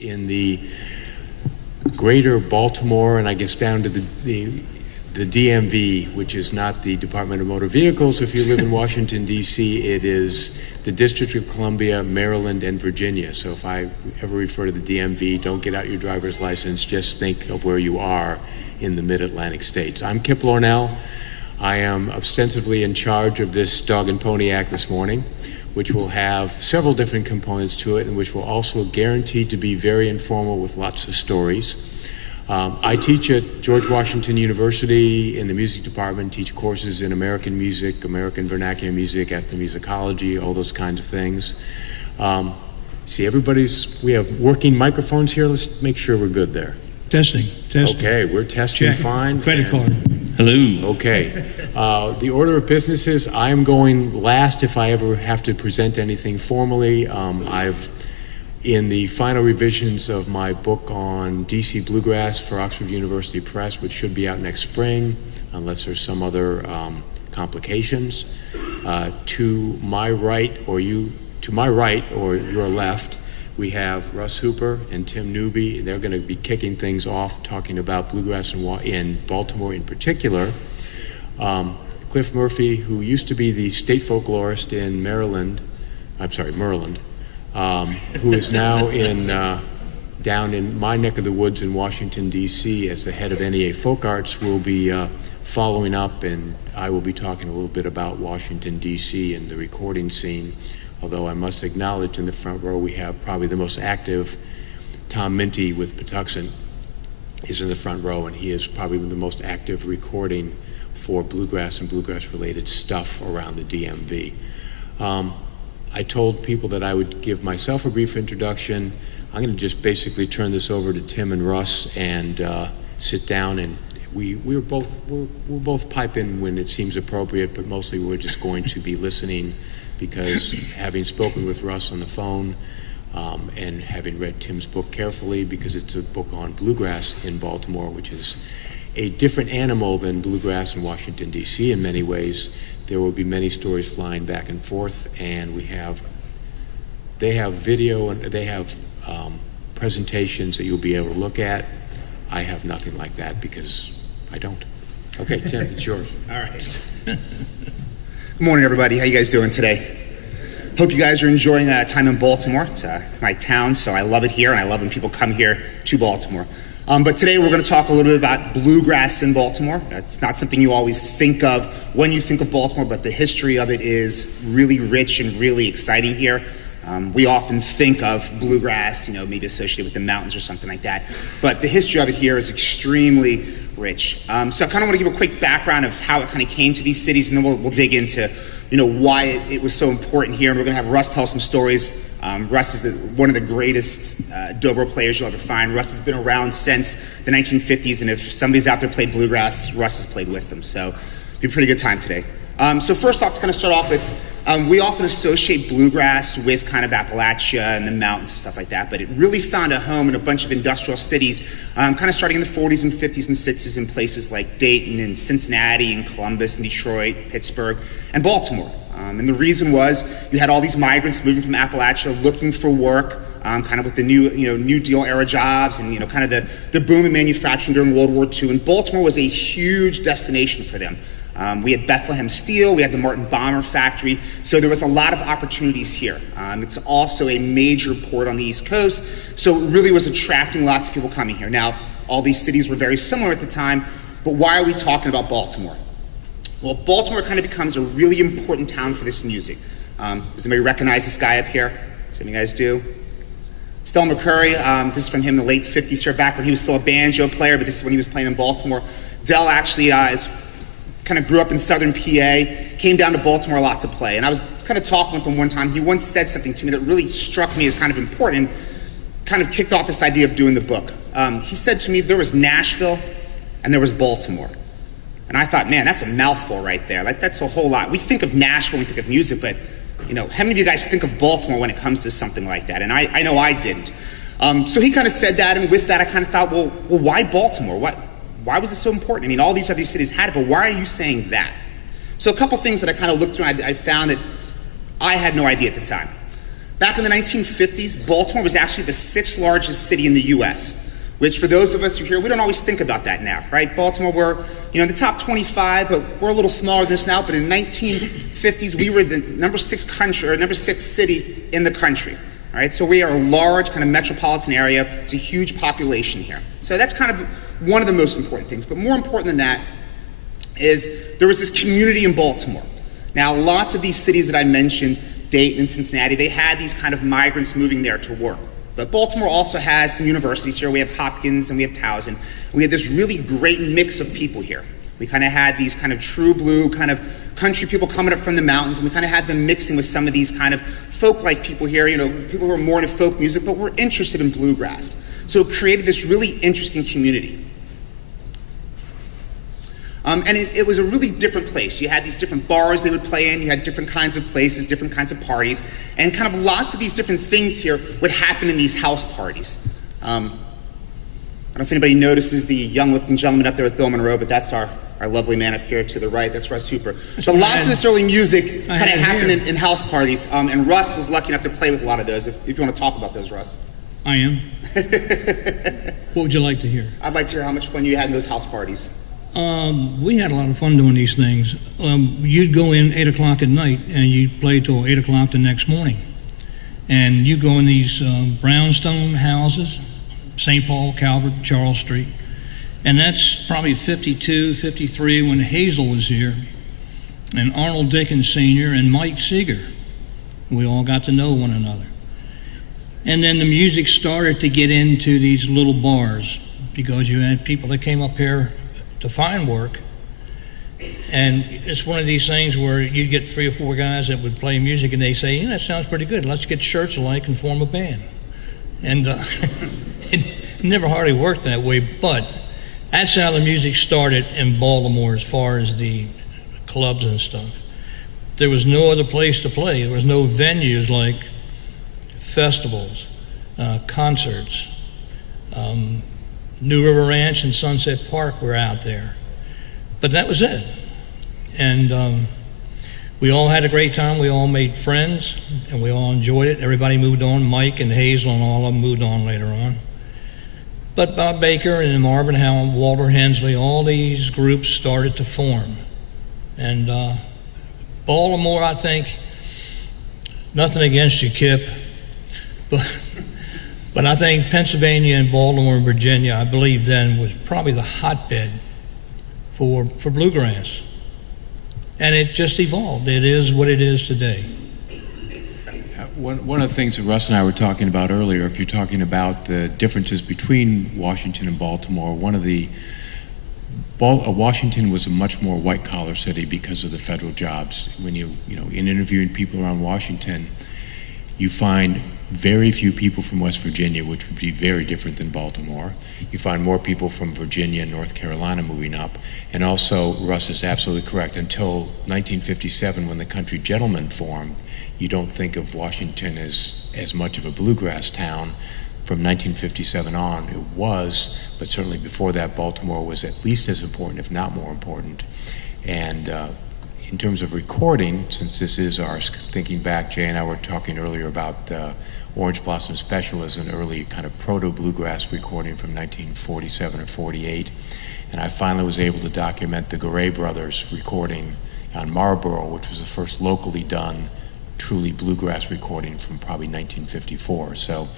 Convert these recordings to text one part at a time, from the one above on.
in the greater Baltimore, and I guess down to the DMV, which is not the Department of Motor Vehicles. If you live in Washington, D.C., it is the District of Columbia, Maryland, and Virginia. So if I ever refer to the DMV, don't get out your driver's license, just think of where you are in the mid-Atlantic states. I'm Kip Lornell. I am ostensibly in charge of this Dog and Pony Act this morning, which will have several different components to it and which will also guarantee to be very informal with lots of stories. I teach at George Washington University in the music department, teach courses in American music, American vernacular music, ethnomusicology, all those kinds of things. See, we have working microphones here. Let's make sure we're good there. Testing. Okay, we're testing. Check. Fine. Credit card. Hello. Okay. The order of business is I'm going last if I ever have to present anything formally. I've in the final revisions of my book on DC Bluegrass for Oxford University Press, which should be out next spring, unless there's some other complications. To my right or your left, we have Russ Hooper and Tim Newby. They're going to be kicking things off, talking about bluegrass in Baltimore in particular. Cliff Murphy, who used to be the state folklorist in Maryland, who is now down in my neck of the woods in Washington, D.C. as the head of NEA Folk Arts, will be following up, and I will be talking a little bit about Washington, D.C. and the recording scene, although I must acknowledge in the front row we have probably the most active. Tom Minty with Patuxent is in the front row, and he is probably the most active recording for bluegrass and bluegrass-related stuff around the DMV. I told people that I would give myself a brief introduction. I'm going to just basically turn this over to Tim and Russ and sit down, and we'll both pipe in when it seems appropriate, but mostly we're just going to be listening because having spoken with Russ on the phone and having read Tim's book carefully, because it's a book on bluegrass in Baltimore, which is a different animal than bluegrass in Washington, D.C. in many ways. There will be many stories flying back and forth, and they have video and they have presentations that you'll be able to look at. I have nothing like that because I don't. Okay, Tim, it's yours. All right. Good morning, everybody. How you guys doing today? Hope you guys are enjoying time in Baltimore. It's my town, so I love it here, and I love when people come here to Baltimore. But today we're going to talk a little bit about bluegrass in Baltimore. It's not something you always think of when you think of Baltimore, but the history of it is really rich and really exciting here. We often think of bluegrass, maybe associated with the mountains or something like that, but the history of it here is extremely rich. So I kind of want to give a quick background of how it kind of came to these cities, and then we'll dig into why it was so important here, and we're going to have Russ tell some stories. Russ is one of the greatest dobro players you'll ever find. Russ has been around since the 1950s, and if somebody's out there played bluegrass, Russ has played with them. So it'll be a pretty good time today. So first off, to kind of start off with, we often associate bluegrass with kind of Appalachia and the mountains and stuff like that, but it really found a home in a bunch of industrial cities, kind of starting in the 40s and 50s and 60s in places like Dayton and Cincinnati and Columbus and Detroit, Pittsburgh, and Baltimore. And the reason was you had all these migrants moving from Appalachia looking for work, kind of with the New Deal era jobs and kind of the boom in manufacturing during World War II. And Baltimore was a huge destination for them. We had Bethlehem Steel, we had the Martin Bomber factory, so there was a lot of opportunities here. It's also a major port on the East Coast, so it really was attracting lots of people coming here. Now, all these cities were very similar at the time, but why are we talking about Baltimore? Well, Baltimore kind of becomes a really important town for this music. Does anybody recognize this guy up here? Some of you guys do? Stell McCurry, this is from him in the late 50s here, back when he was still a banjo player, but this is when he was playing in Baltimore. Del actually kind of grew up in southern PA, came down to Baltimore a lot to play. And I was kind of talking with him one time. He once said something to me that really struck me as kind of important, kind of kicked off this idea of doing the book. He said to me, there was Nashville and there was Baltimore. And I thought, man, that's a mouthful right there. Like, that's a whole lot. We think of Nashville, we think of music, but how many of you guys think of Baltimore when it comes to something like that? And I know I didn't. So he kind of said that, and with that I kind of thought, well, why Baltimore? Why was it so important? I mean, all these other cities had it, but why are you saying that? So a couple things that I kind of looked through, I found that I had no idea at the time. Back in the 1950s, Baltimore was actually the 6th largest city in the US, which for those of us who are here, we don't always think about that now, right? Baltimore, we're in the top 25, but we're a little smaller than this now. But in 1950s, we were the number 6 city in the country. All right, so we are a large kind of metropolitan area. It's a huge population here. So that's kind of one of the most important things. But more important than that is there was this community in Baltimore. Now, lots of these cities that I mentioned, Dayton and Cincinnati, they had these kind of migrants moving there to work. But Baltimore also has some universities here. We have Hopkins and we have Towson. We had this really great mix of people here. We kind of had these kind of true blue kind of country people coming up from the mountains, and we kind of had them mixing with some of these kind of folk-like people here, people who are more into folk music, but were interested in bluegrass. So it created this really interesting community. And it was a really different place. You had these different bars they would play in, you had different kinds of places, different kinds of parties, and kind of lots of these different things here would happen in these house parties. I don't know if anybody notices the young-looking gentleman up there with Bill Monroe, but that's our lovely man up here to the right, that's Russ Hooper. But lots of this early music kind of happened in house parties, and Russ was lucky enough to play with a lot of those, if you want to talk about those, Russ. I am. What would you like to hear? I'd like to hear how much fun you had in those house parties. We had a lot of fun doing these things. You'd go in 8 o'clock at night and you'd play till 8 o'clock the next morning. And you go in these brownstone houses, St. Paul, Calvert, Charles Street. And that's probably 52, 53 when Hazel was here, and Arnold Dickens Sr. and Mike Seeger. We all got to know one another. And then the music started to get into these little bars because you had people that came up here to find work. And it's one of these things where you'd get 3 or 4 guys that would play music and they say, that sounds pretty good. Let's get shirts alike and form a band. And it never hardly worked that way, but that's how the music started in Baltimore as far as the clubs and stuff. There was no other place to play. There was no venues like festivals, concerts. New River Ranch and Sunset Park were out there. But that was it. And we all had a great time. We all made friends, and we all enjoyed it. Everybody moved on. Mike and Hazel and all of them moved on later on. But Bob Baker and Marvin Howell, Walter Hensley, all these groups started to form. And Baltimore, I think, nothing against you, Kip, but I think Pennsylvania and Baltimore and Virginia, I believe then, was probably the hotbed for bluegrass. And it just evolved. It is what it is today. One of the things that Russ and I were talking about earlier, if you're talking about the differences between Washington and Baltimore, Washington was a much more white-collar city because of the federal jobs. When in interviewing people around Washington, you find very few people from West Virginia, which would be very different than Baltimore. You find more people from Virginia and North Carolina moving up. And also, Russ is absolutely correct, until 1957, when the Country Gentlemen formed, you don't think of Washington as much of a bluegrass town. From 1957 on, it was, but certainly before that, Baltimore was at least as important, if not more important. And in terms of recording, since this is ARSC, thinking back, Jay and I were talking earlier about Orange Blossom Special as an early kind of proto-bluegrass recording from 1947 or 48. And I finally was able to document the Garay Brothers recording on Marlboro, which was the first locally done truly bluegrass recording from probably 1954. So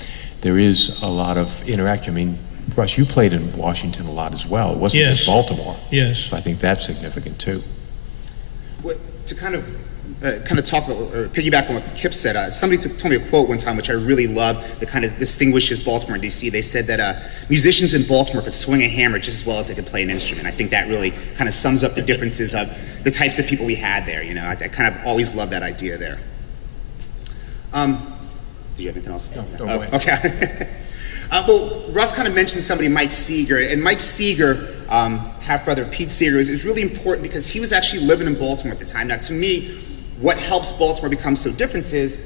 there is a lot of interaction. I mean, Russ, you played in Washington a lot as well. It wasn't just Baltimore. Yes. So I think that's significant too. To kind of talk about, or piggyback on what Kip said, somebody told me a quote one time which I really love that kind of distinguishes Baltimore and DC. They said that musicians in Baltimore could swing a hammer just as well as they could play an instrument. I think that really kind of sums up the differences of the types of people we had there. I kind of always loved that idea there. Do you have anything else? No, don't go ahead. Okay. Well, Russ kind of mentioned somebody, Mike Seeger, and Mike Seeger, half-brother of Pete Seeger, is really important because he was actually living in Baltimore at the time. Now, to me, what helps Baltimore become so different is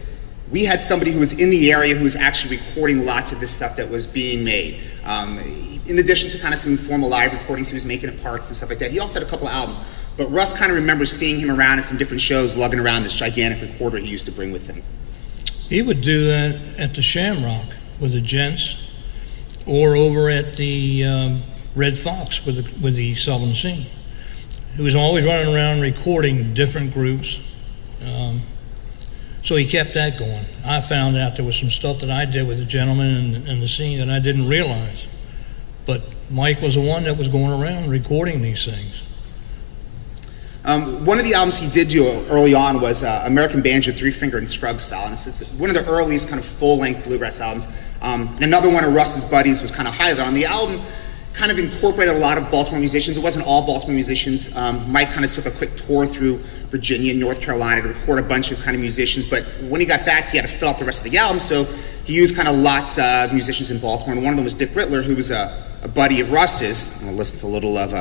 we had somebody who was in the area who was actually recording lots of this stuff that was being made. In addition to kind of some informal live recordings he was making at parks and stuff like that, he also had a couple of albums. But Russ kind of remembers seeing him around at some different shows, lugging around this gigantic recorder he used to bring with him. He would do that at the Shamrock with the Gents, or over at the Red Fox with the Southern Scene. He was always running around recording different groups, so he kept that going. I found out there was some stuff that I did with the gentleman in the scene that I didn't realize, but Mike was the one that was going around recording these things. One of the albums he did do early on was American Banjo, Three Finger and Scruggs style, and it's one of the earliest kind of full-length bluegrass albums. And another one of Russ's buddies was kind of highlighted on the album. Kind of incorporated a lot of Baltimore musicians. It wasn't all Baltimore musicians. Mike kind of took a quick tour through Virginia and North Carolina to record a bunch of kind of musicians, but when he got back, he had to fill out the rest of the album, so he used kind of lots of musicians in Baltimore, and one of them was Dick Rittler, who was a buddy of Russ's. I'm gonna listen to a little of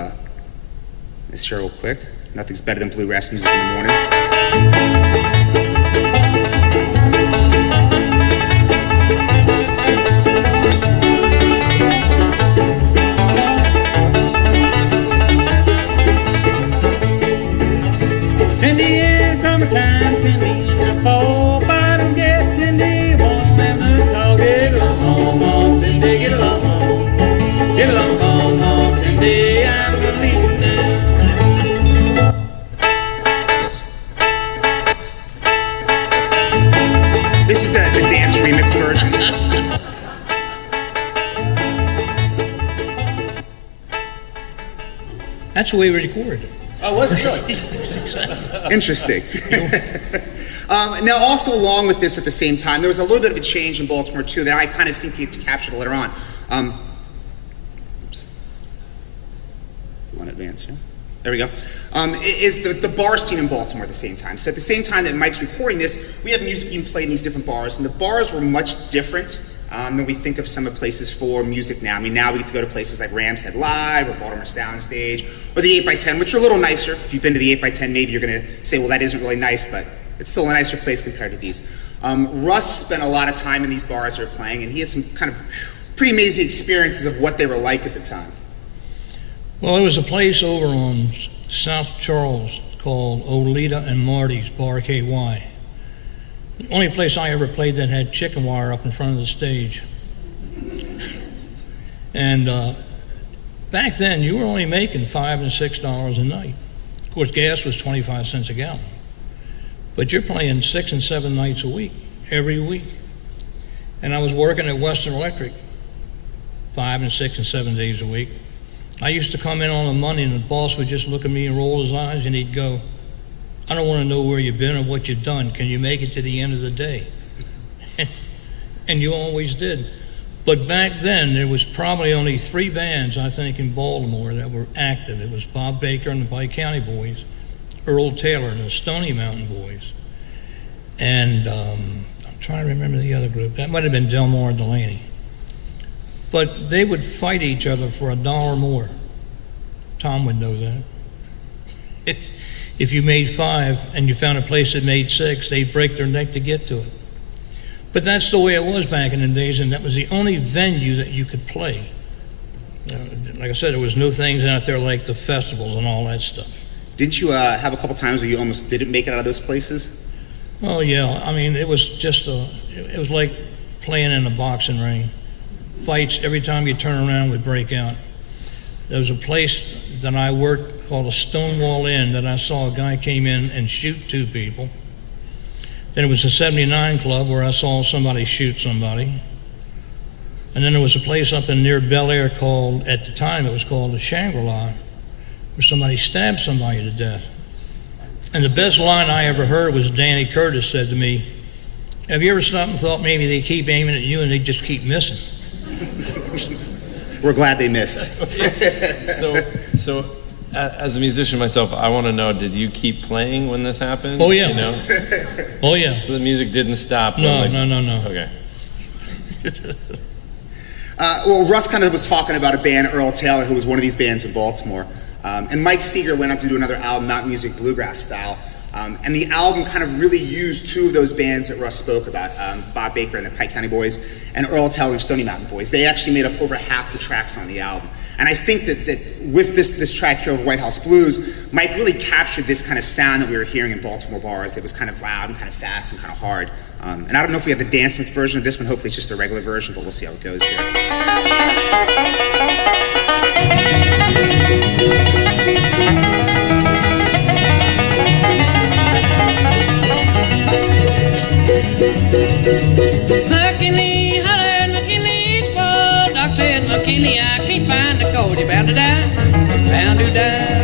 this here real quick. Nothing's better than bluegrass music in the morning. This is the dance remix version. That's the way we recorded it. Oh, was it really? Interesting. Now, also along with this at the same time, there was a little bit of a change in Baltimore, too, that I kind of think gets captured later on. Oops. You want to advance here? There we go. Is the bar scene in Baltimore at the same time. So at the same time that Mike's recording this, we have music being played in these different bars, and the bars were much different than we think of some of places for music now. I mean, now we get to go to places like Rams Head Live or Baltimore Soundstage or the 8x10, which are a little nicer. If you've been to the 8x10, maybe you're going to say, well, that isn't really nice, but it's still a nicer place compared to these. Russ spent a lot of time in these bars they were playing, and he had some kind of pretty amazing experiences of what they were like at the time. Well, there was a place over on South Charles called Olita and Marty's Bar KY. The only place I ever played that had chicken wire up in front of the stage. And back then, you were only making $5 and $6 a night. Of course, gas was 25 cents a gallon. But you're playing 6 and 7 nights a week, every week. And I was working at Western Electric 5 and 6 and 7 days a week. I used to come in on a Monday and the boss would just look at me and roll his eyes and he'd go, I don't want to know where you've been or what you've done. Can you make it to the end of the day? And you always did. But back then, there was probably only 3 bands, I think, in Baltimore that were active. It was Bob Baker and the Pike County Boys, Earl Taylor and the Stony Mountain Boys. And I'm trying to remember the other group. That might have been Delmar and Delaney. But they would fight each other for $1 more. Tom would know that. If you made 5 and you found a place that made 6, they'd break their neck to get to it. But that's the way it was back in the days, and that was the only venue that you could play. Like I said, there was no things out there like the festivals and all that stuff. Didn't you have a couple times where you almost didn't make it out of those places? Oh yeah, I mean it was just it was like playing in a boxing ring. Fights every time you turn around would break out. There was a place that I worked called a Stonewall Inn that I saw a guy came in and shoot 2 people. Then it was a 79 Club where I saw somebody shoot somebody. And then there was a place up in near Bel Air called, at the time it was called the Shangri-La, where somebody stabbed somebody to death. And the best line I ever heard was Danny Curtis said to me, have you ever stopped and thought maybe they keep aiming at you and they just keep missing? We're glad they missed. So as a musician myself, I want to know, did you keep playing when this happened? Oh yeah. You know? Oh yeah. So the music didn't stop? No. Okay. Well, Russ kind of was talking about a band, Earl Taylor, who was one of these bands in Baltimore. And Mike Seeger went on to do another album, Mountain Music Bluegrass Style. And the album kind of really used 2 of those bands that Russ spoke about, Bob Baker and the Pike County Boys, and Earl Taylor and Stony Mountain Boys. They actually made up over half the tracks on the album. And I think that with this track here of White House Blues, Mike really captured this kind of sound that we were hearing in Baltimore bars. It was kind of loud and kind of fast and kind of hard. And I don't know if we have the dance mix version of this one. Hopefully it's just a regular version, but we'll see how it goes here. McKinley hollered, McKinley squalled. Doc said, McKinley, I can't find the code. You're bound to die, bound to die.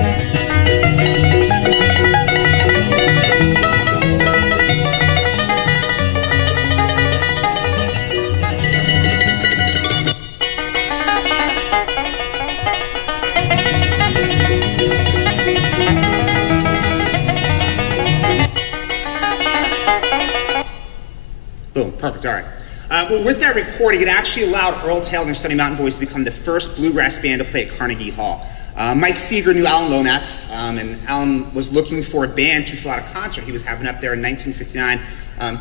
Boom, perfect, all right. Well, with that recording, it actually allowed Earl Taylor and Stony Mountain Boys to become the first bluegrass band to play at Carnegie Hall. Mike Seeger knew Alan Lomax, and Alan was looking for a band to fill out a concert he was having up there in 1959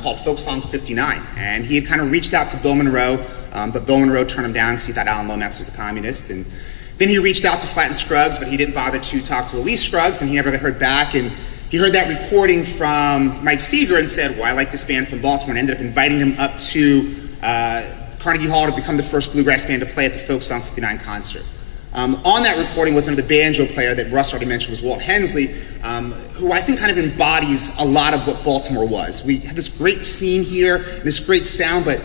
called Folk Song 59. And he had kind of reached out to Bill Monroe, but Bill Monroe turned him down because he thought Alan Lomax was a communist. And then he reached out to Flatt and Scruggs, but he didn't bother to talk to Louise Scruggs, and he never got heard back. And he heard that recording from Mike Seeger and said, well, I like this band from Baltimore, and ended up inviting them up to Carnegie Hall to become the first bluegrass band to play at the Folk Song 59 concert. On that recording was another banjo player that Russ already mentioned, was Walt Hensley, who I think kind of embodies a lot of what Baltimore was. We had this great scene here, this great sound, but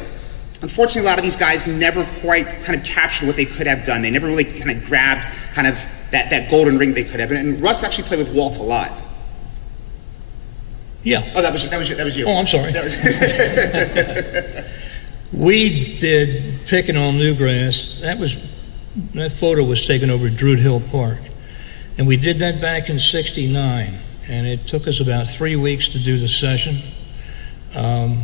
unfortunately a lot of these guys never quite kind of captured what they could have done. They never really kind of grabbed kind of that golden ring they could have. And Russ actually played with Walt a lot. Yeah. Oh, that was you. Oh, I'm sorry. We did Picking on Newgrass. That photo was taken over at Druid Hill Park. And we did that back in '69. And it took us about 3 weeks to do the session. The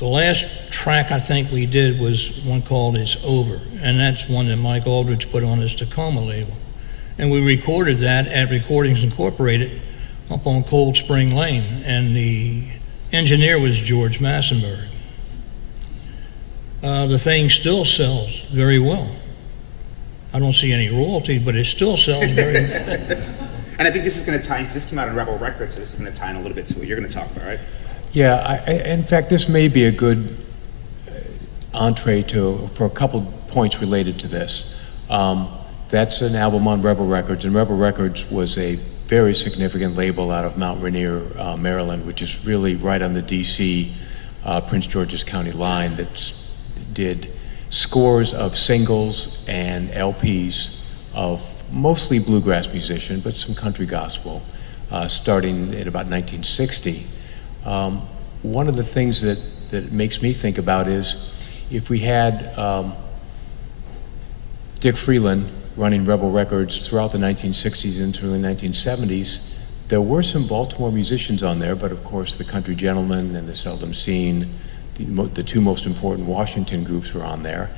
last track I think we did was one called It's Over. And that's one that Mike Aldridge put on his Tacoma label. And we recorded that at Recordings Incorporated up on Cold Spring Lane. And the engineer was George Massenberg. The thing still sells very well. I don't see any royalties, but it still sells very well. And I think this is going to tie in, because this came out on Rebel Records, so this is going to tie in a little bit to what you're going to talk about, right? Yeah, in fact, this may be a good entree for a couple points related to this. That's an album on Rebel Records, and Rebel Records was a very significant label out of Mount Rainier, Maryland, which is really right on the DC, Prince George's County line. That's did scores of singles and LPs of mostly bluegrass musicians, but some country gospel, starting in about 1960. One of the things that makes me think about is if we had Dick Freeland running Rebel Records throughout the 1960s into the 1970s, there were some Baltimore musicians on there, but of course the Country Gentlemen and the Seldom Seen, the two most important Washington groups were on there.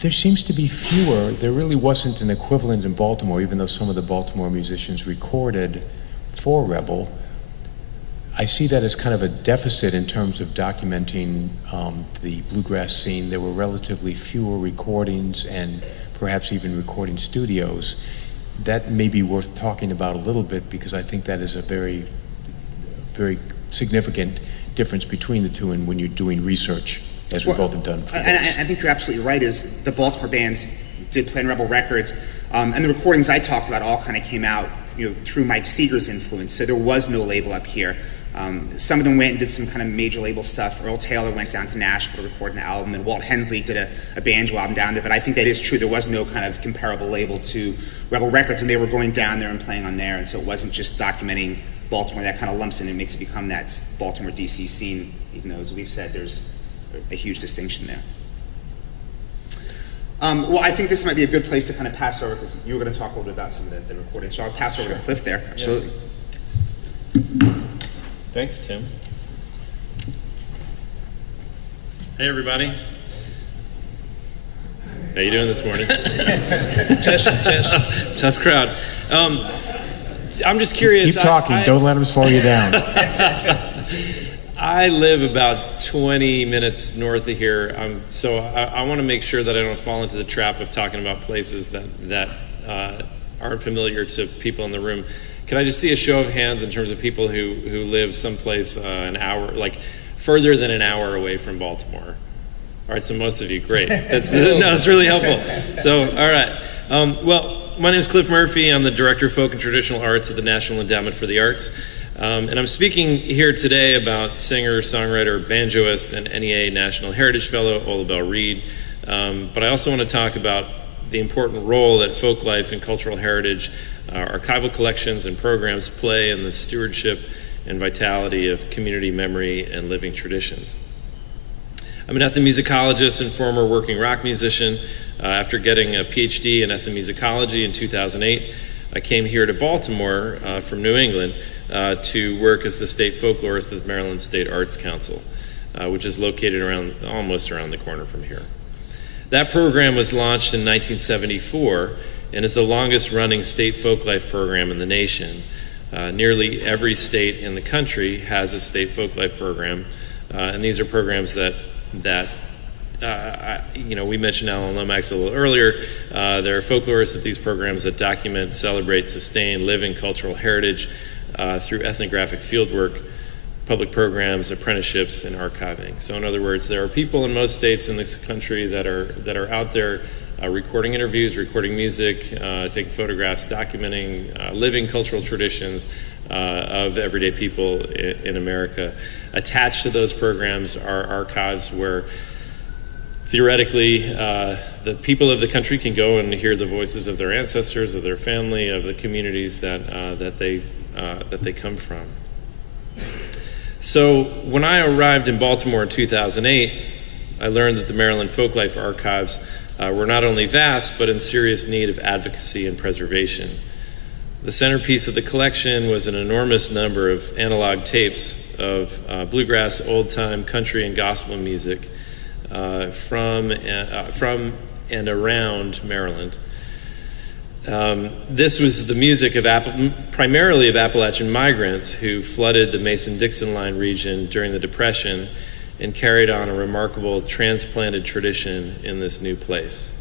There seems to be fewer. There really wasn't an equivalent in Baltimore, even though some of the Baltimore musicians recorded for Rebel. I see that as kind of a deficit in terms of documenting the bluegrass scene. There were relatively fewer recordings and perhaps even recording studios. That may be worth talking about a little bit, because I think that is a very, very significant difference between the two, and when you're doing research, as we both have done. And I think you're absolutely right, is the Baltimore bands did play on Rebel Records, and the recordings I talked about all kind of came out, through Mike Seeger's influence, so there was no label up here. Some of them went and did some kind of major label stuff. Earl Taylor went down to Nashville to record an album, and Walt Hensley did a banjo album down there, but I think that is true. There was no kind of comparable label to Rebel Records, and they were going down there and playing on there, and so it wasn't just documenting Baltimore. That kind of lumps in and makes it become that Baltimore DC scene, even though, as we've said, there's a huge distinction there. Well, I think this might be a good place to kind of pass over, because you were going to talk a little bit about some of the recordings, so I'll pass over to Cliff there. Absolutely. Yeah. Thanks, Tim. Hey, everybody. How you doing this morning? Test. Tough crowd. I'm just curious. Keep talking. Don't let them slow you down. I live about 20 minutes north of here, so I want to make sure that I don't fall into the trap of talking about places that aren't familiar to people in the room. Can I just see a show of hands in terms of people who live someplace an hour, like further than an hour away from Baltimore? All right, so most of you, great. That's really helpful. So, all right. Well, my name is Cliff Murphy. I'm the Director of Folk and Traditional Arts at the National Endowment for the Arts. And I'm speaking here today about singer, songwriter, banjoist, and NEA National Heritage Fellow, Ola Belle Reed. But I also want to talk about the important role that folk life and cultural heritage, archival collections and programs play in the stewardship and vitality of community memory and living traditions. I'm an ethnomusicologist and former working rock musician. After getting a PhD in ethnomusicology in 2008, I came here to Baltimore from New England to work as the state folklorist at the Maryland State Arts Council, which is located almost around the corner from here. That program was launched in 1974 and is the longest running state folklife program in the nation. Nearly every state in the country has a state folklife program, and these are programs that we mentioned Alan Lomax a little earlier. There are folklorists at these programs that document, celebrate, sustain living cultural heritage through ethnographic fieldwork, public programs, apprenticeships, and archiving. So in other words, there are people in most states in this country that are out there recording interviews, recording music, taking photographs, documenting living cultural traditions of everyday people in America. Attached to those programs are archives where theoretically, the people of the country can go and hear the voices of their ancestors, of their family, of the communities that they come from. So when I arrived in Baltimore in 2008, I learned that the Maryland Folklife Archives were not only vast, but in serious need of advocacy and preservation. The centerpiece of the collection was an enormous number of analog tapes of bluegrass, old-time country, and gospel music from and around Maryland. This was the music of primarily of Appalachian migrants who flooded the Mason-Dixon line region during the Depression and carried on a remarkable transplanted tradition in this new place.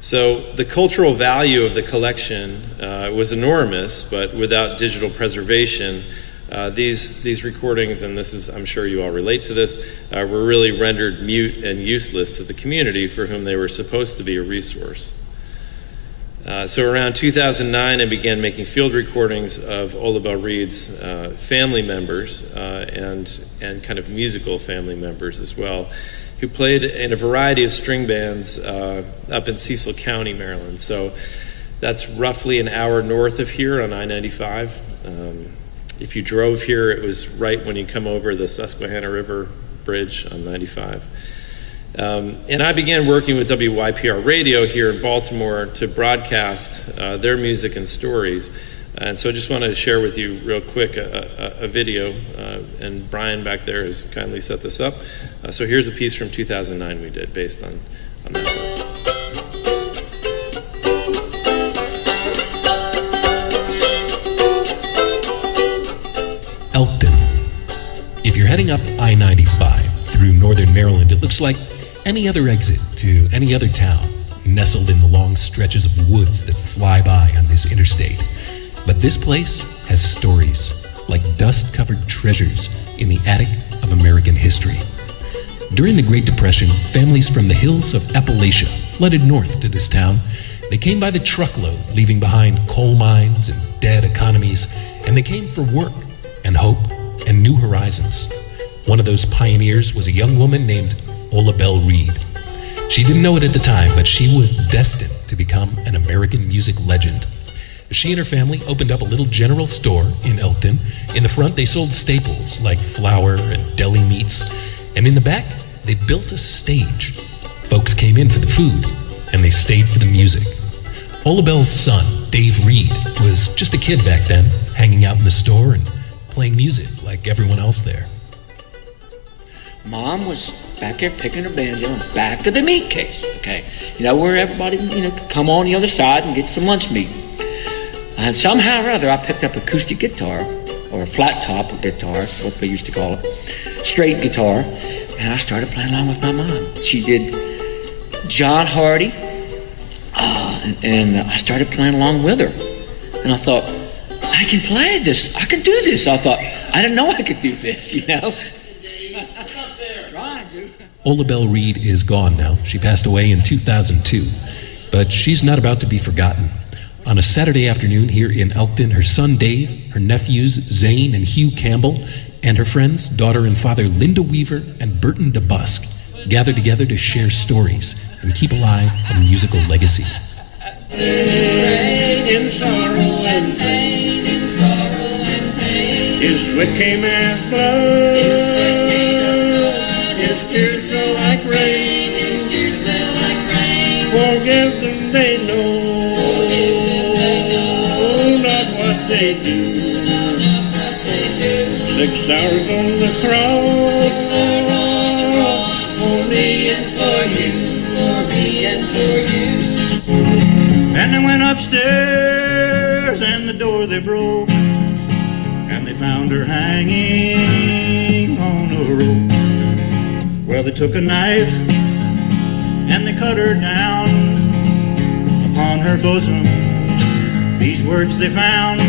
So the cultural value of the collection was enormous, but without digital preservation, these recordings, and this is, I'm sure you all relate to this, were really rendered mute and useless to the community for whom they were supposed to be a resource. So around 2009, I began making field recordings of Ola Belle Reed's family members and kind of musical family members as well, who played in a variety of string bands up in Cecil County, Maryland. So that's roughly an hour north of here on I-95. If you drove here, it was right when you come over the Susquehanna River Bridge on 95. And I began working with WYPR Radio here in Baltimore to broadcast their music and stories. And so I just want to share with you real quick a video, and Brian back there has kindly set this up. So here's a piece from 2009 we did based on that work. Elkton. If you're heading up I-95 through northern Maryland, it looks like any other exit to any other town, nestled in the long stretches of woods that fly by on this interstate. But this place has stories, like dust-covered treasures in the attic of American history. During the Great Depression, families from the hills of Appalachia flooded north to this town. They came by the truckload, leaving behind coal mines and dead economies, and they came for work and hope and new horizons. One of those pioneers was a young woman named Ola Belle Reed. She didn't know it at the time, but she was destined to become an American music legend. She and her family opened up a little general store in Elkton. In the front, they sold staples like flour and deli meats. And in the back, they built a stage. Folks came in for the food, and they stayed for the music. Ola Belle's son, Dave Reed, was just a kid back then, hanging out in the store and playing music like everyone else there. Mom was back there picking her banjo in the back of the meat case, okay? You know, where everybody, could come on the other side and get some lunch meat. And somehow or other, I picked up acoustic guitar, or a flat top guitar, what they used to call it, straight guitar, and I started playing along with my mom. She did John Hardy, and I started playing along with her. And I thought, I can play this. I can do this. I thought, I didn't know I could do this, you know? Trying to. Ola Belle Reed is gone now. She passed away in 2002. But she's not about to be forgotten. On a Saturday afternoon here in Elkton, her son Dave, her nephews Zane and Hugh Campbell, and her friends, daughter and father Linda Weaver and Burton DeBusk, gathered together to share stories and keep alive a musical legacy. In sorrow and pain, in sorrow and pain. His sweat came as blood. His sweat came as blood. His tears fell like rain. His tears fell like rain. Forgive them, they know. Forgive them, they know. Not what they do. No, not what they do. 6 hours on the cross. 6 hours on the cross for me and for you, for me and for you. And they went upstairs and the door they broke, and they found her hanging on a rope. Well, they took a knife and they cut her down. Upon her bosom these words they found: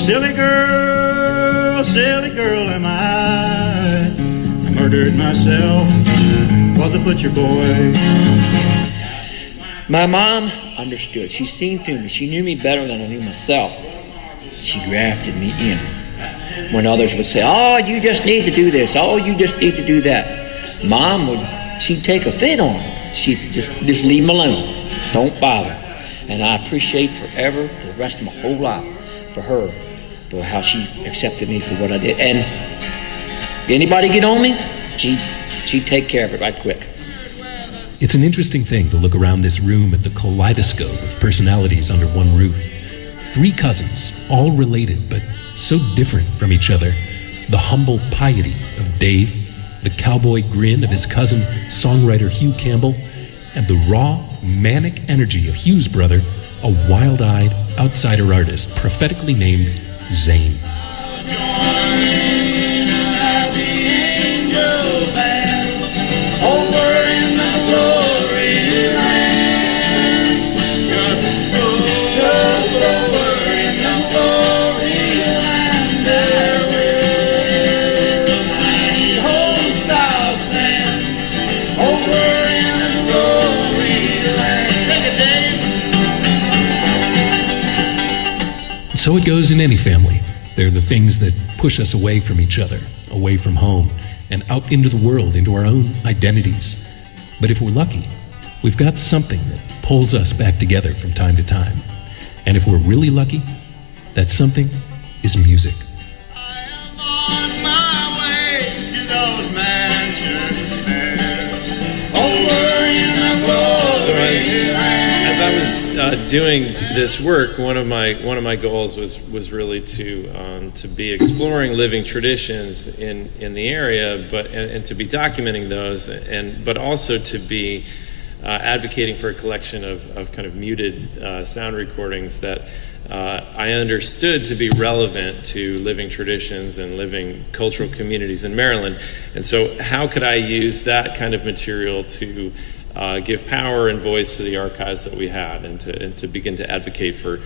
silly girl am I murdered myself for the butcher boy. My mom understood. She seen through me. She knew me better than I knew myself. She grafted me in. When others would say, oh, you just need to do this. Oh, you just need to do that. Mom she'd take a fit on it. She'd just leave me alone. Don't bother. And I appreciate forever, for the rest of my whole life, for her, for how she accepted me for what I did. And anybody get on me, she'd take care of it right quick. It's an interesting thing to look around this room at the kaleidoscope of personalities under one roof. 3 cousins, all related but so different from each other. The humble piety of Dave, the cowboy grin of his cousin, songwriter Hugh Campbell, and the raw, manic energy of Hugh's brother, a wild-eyed outsider artist prophetically named Zane. So it goes in any family. They're the things that push us away from each other, away from home, and out into the world, into our own identities. But if we're lucky, we've got something that pulls us back together from time to time. And if we're really lucky, that something is music. I am on my way to those mansions fair, over in the glory land. As I was doing this work, one of my goals was really to be exploring living traditions in the area, and to be documenting those, but also to be advocating for a collection of kind of muted sound recordings that I understood to be relevant to living traditions and living cultural communities in Maryland. And so how could I use that kind of material to give power and voice to the archives that we had, and to begin to advocate for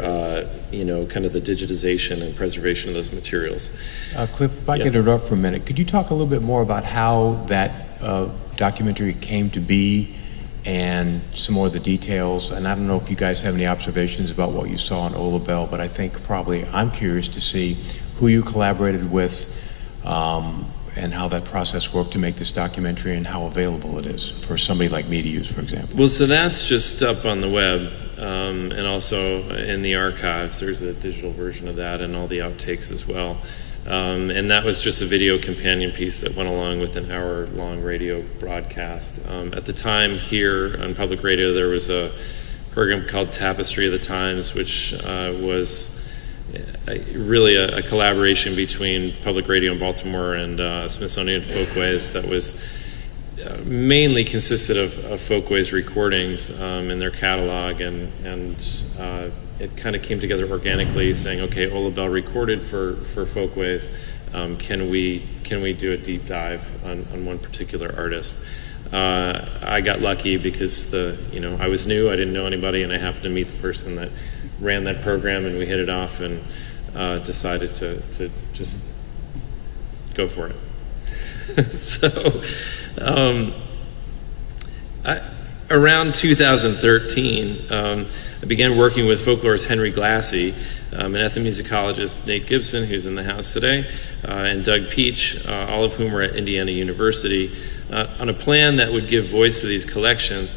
kind of the digitization and preservation of those materials. Cliff, if I could interrupt for a minute, could you talk a little bit more about how that documentary came to be and some more of the details? And I don't know if you guys have any observations about what you saw on Ola Belle, but I think probably I'm curious to see who you collaborated with, and how that process worked to make this documentary, and how available it is for somebody like me to use, for example. Well, so that's just up on the web, and also in the archives. There's a digital version of that and all the outtakes as well. And that was just a video companion piece that went along with an hour-long radio broadcast. At the time here on public radio, there was a program called Tapestry of the Times, which was really a collaboration between public radio in Baltimore and Smithsonian Folkways that was mainly consisted of Folkways recordings in their catalog, and it kind of came together organically, saying, okay, Ola Bell recorded for Folkways. Can we do a deep dive on one particular artist? I got lucky because I was new, I didn't know anybody, and I happened to meet the person that ran that program, and we hit it off and decided to just go for it. So around 2013, I began working with folklorist Henry Glassy, an ethnomusicologist, Nate Gibson, who's in the house today, and Doug Peach, all of whom were at Indiana University, on a plan that would give voice to these collections,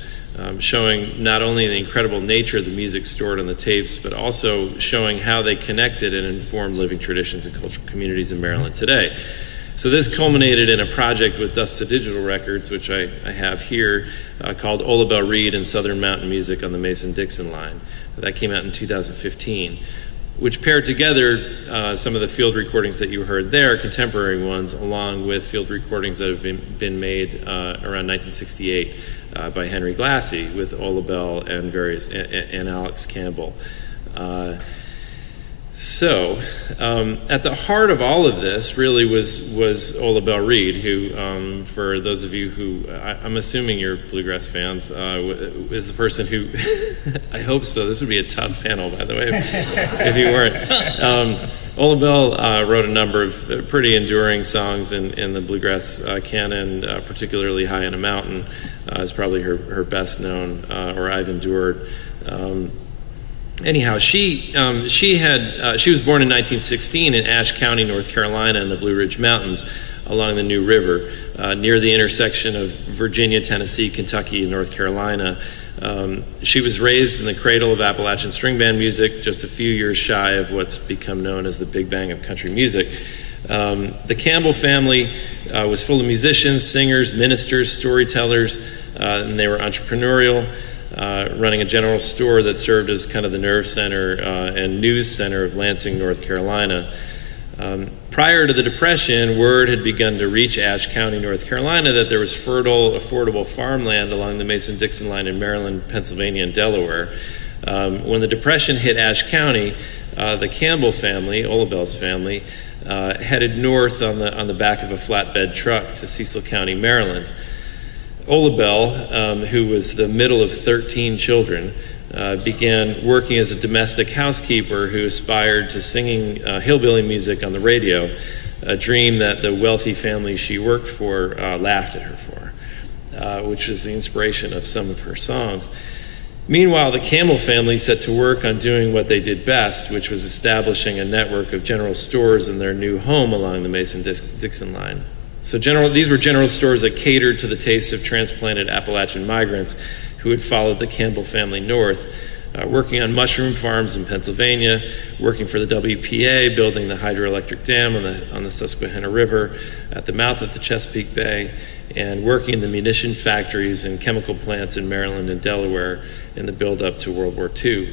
showing not only the incredible nature of the music stored on the tapes, but also showing how they connected and informed living traditions and cultural communities in Maryland today. So this culminated in a project with Dust to Digital Records, which I have here, called Ola Bell Reed and Southern Mountain Music on the Mason-Dixon line. That came out in 2015, which paired together some of the field recordings that you heard there, contemporary ones, along with field recordings that have been made around 1968 by Henry Glassy with Ola Bell and Alex Campbell. So, at the heart of all of this really was Ola Bell Reed, who, for those of you who, I'm assuming you're bluegrass fans, is the person who, I hope so, this would be a tough panel, by the way, if you weren't. Ola Bell wrote a number of pretty enduring songs in the bluegrass canon, particularly High on a Mountain is probably her best known, or I've Endured. Anyhow, she was born in 1916 in Ashe County, North Carolina, in the Blue Ridge Mountains along the New River, near the intersection of Virginia, Tennessee, Kentucky, and North Carolina. She was raised in the cradle of Appalachian string band music, just a few years shy of what's become known as the Big Bang of country music. The Campbell family was full of musicians, singers, ministers, storytellers, and they were entrepreneurial. Running a general store that served as kind of the nerve center and news center of Lansing, North Carolina. Prior to the Depression, word had begun to reach Ashe County, North Carolina, that there was fertile, affordable farmland along the Mason-Dixon line in Maryland, Pennsylvania, and Delaware. When the Depression hit Ashe County, the Campbell family, Ola Bell's family, headed north on the back of a flatbed truck to Cecil County, Maryland. Ola Bell, who was the middle of 13 children, began working as a domestic housekeeper who aspired to singing hillbilly music on the radio, a dream that the wealthy family she worked for laughed at her for, which was the inspiration of some of her songs. Meanwhile, the Campbell family set to work on doing what they did best, which was establishing a network of general stores in their new home along the Mason-Dixon line. So these were general stores that catered to the tastes of transplanted Appalachian migrants who had followed the Campbell family north, working on mushroom farms in Pennsylvania, working for the WPA, building the hydroelectric dam on the Susquehanna River at the mouth of the Chesapeake Bay, and working in the munition factories and chemical plants in Maryland and Delaware in the build-up to World War II.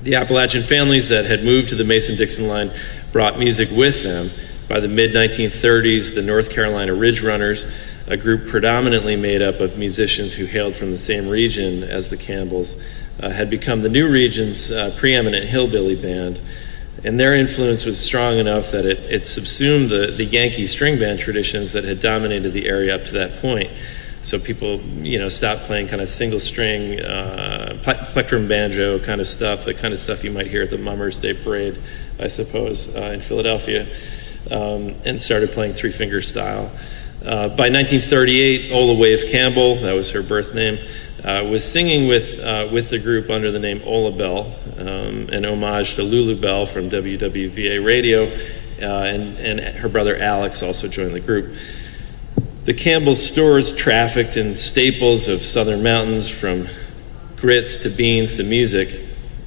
The Appalachian families that had moved to the Mason-Dixon line brought music with them. By the mid-1930s, the North Carolina Ridge Runners, a group predominantly made up of musicians who hailed from the same region as the Campbells, had become the new region's preeminent hillbilly band, and their influence was strong enough that it subsumed the Yankee string band traditions that had dominated the area up to that point. So people, stopped playing kind of single string, plectrum banjo kind of stuff, the kind of stuff you might hear at the Mummers Day Parade, I suppose, in Philadelphia. And started playing three-finger style. By 1938, Ola Wave Campbell, that was her birth name, was singing with the group under the name Ola Bell, an homage to Lulu Bell from WWVA Radio, and her brother Alex also joined the group. The Campbell stores trafficked in staples of Southern Mountains, from grits to beans to music.